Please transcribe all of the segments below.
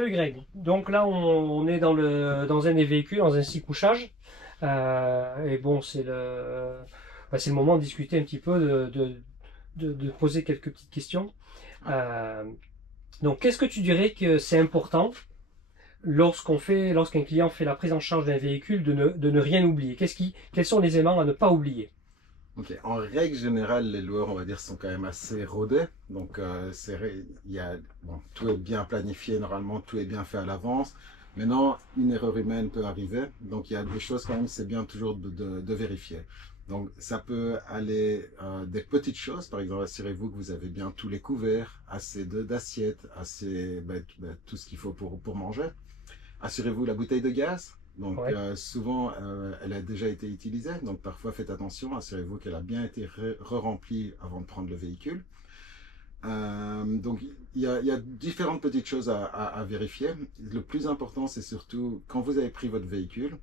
Salut Greg. Donc là, on est dans un des véhicules, dans un six couchage. Et bon, c'est le moment de discuter un petit peu, de poser quelques petites questions. Euh, donc, qu'est-ce que tu dirais que c'est important lorsqu'un client fait la prise en charge d'un véhicule de ne rien oublier? Quels sont les éléments à ne pas oublier? Ok, en règle générale, les loueurs, on va dire, sont quand même assez rodés. Donc, bon, tout est bien planifié, normalement, tout est bien fait à l'avance. Maintenant, une erreur humaine peut arriver. Donc, il y a des choses quand même, c'est bien toujours de vérifier. Donc, ça peut aller des petites choses. Par exemple, assurez-vous que vous avez bien tous les couverts, assez d'assiettes, assez tout ce qu'il faut pour manger. Assurez-vous la bouteille de gaz. Donc Ouais. souvent, elle a déjà été utilisée. Donc parfois, faites attention. Assurez-vous qu'elle a bien été re-remplie avant de prendre le véhicule. Donc il y a différentes petites choses à vérifier. Le plus important, c'est surtout quand vous avez pris votre véhicule,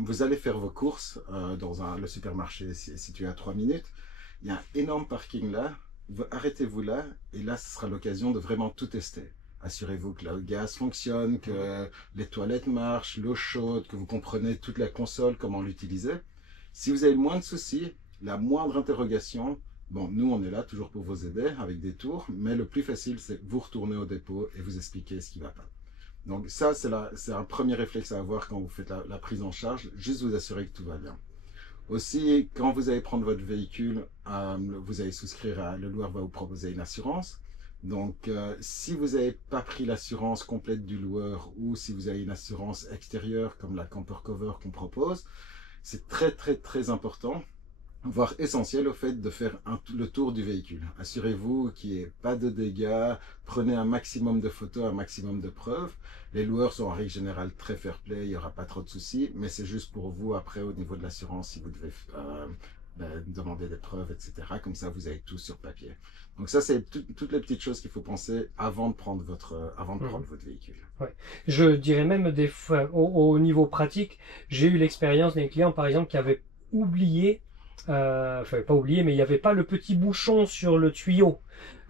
vous allez faire vos courses le supermarché situé à 3 minutes. Il y a un énorme parking là. Arrêtez-vous là et là, ce sera l'occasion de vraiment tout tester. Assurez-vous que le gaz fonctionne, que les toilettes marchent, l'eau chaude, que vous comprenez toute la console, comment l'utiliser. Si vous avez le moins de soucis, la moindre interrogation, bon, nous on est là toujours pour vous aider avec des tours, mais le plus facile c'est vous retourner au dépôt et vous expliquer ce qui ne va pas. Donc ça, c'est un premier réflexe à avoir quand vous faites la prise en charge, juste vous assurer que tout va bien. Aussi, quand vous allez prendre votre véhicule, vous allez souscrire le loueur va vous proposer une assurance. Donc, si vous n'avez pas pris l'assurance complète du loueur ou si vous avez une assurance extérieure comme la Camper Cover qu'on propose, c'est très très très important, voire essentiel au fait de faire le tour du véhicule. Assurez-vous qu'il n'y ait pas de dégâts, prenez un maximum de photos, un maximum de preuves. Les loueurs sont en règle générale très fair-play, il n'y aura pas trop de soucis, mais c'est juste pour vous après au niveau de l'assurance si vous devez demander des preuves, etc. Comme ça, vous avez tout sur papier. Donc ça, c'est toutes les petites choses qu'il faut penser avant de prendre Mhm. votre véhicule. Ouais. Je dirais même des fois, au niveau pratique, j'ai eu l'expérience d'un client, par exemple, qui avait oublié, enfin pas oublié, mais il n'y avait pas le petit bouchon sur le tuyau.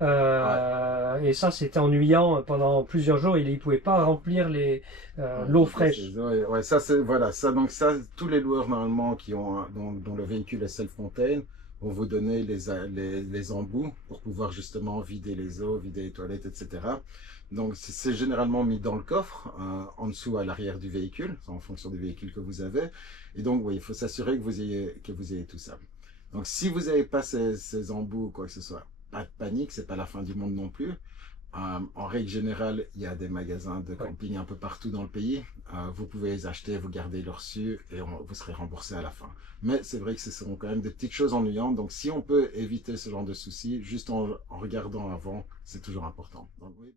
Ouais. Et ça, c'était ennuyant pendant plusieurs jours. Il ne pouvait pas remplir Ouais, l'eau remplir fraîche. ses eaux. Ouais, ça, c'est, voilà, ça, donc ça, tous les loueurs, normalement, dont le véhicule est self-contained, vont vous donner les embouts pour pouvoir justement vider les eaux, vider les toilettes, etc. Donc, c'est généralement mis dans le coffre, en dessous à l'arrière du véhicule, en fonction du véhicule que vous avez. Et donc, oui, il faut s'assurer que vous ayez tout ça. Donc, si vous n'avez pas ces embouts ou quoi que ce soit, pas de panique, c'est pas la fin du monde non plus. En règle générale, il y a des magasins de Ouais. camping un peu partout dans le pays. Vous pouvez les acheter, vous gardez le reçu et vous serez remboursé à la fin. Mais c'est vrai que ce seront quand même des petites choses ennuyantes. Donc si on peut éviter ce genre de soucis, juste en regardant avant, c'est toujours important. Donc, oui.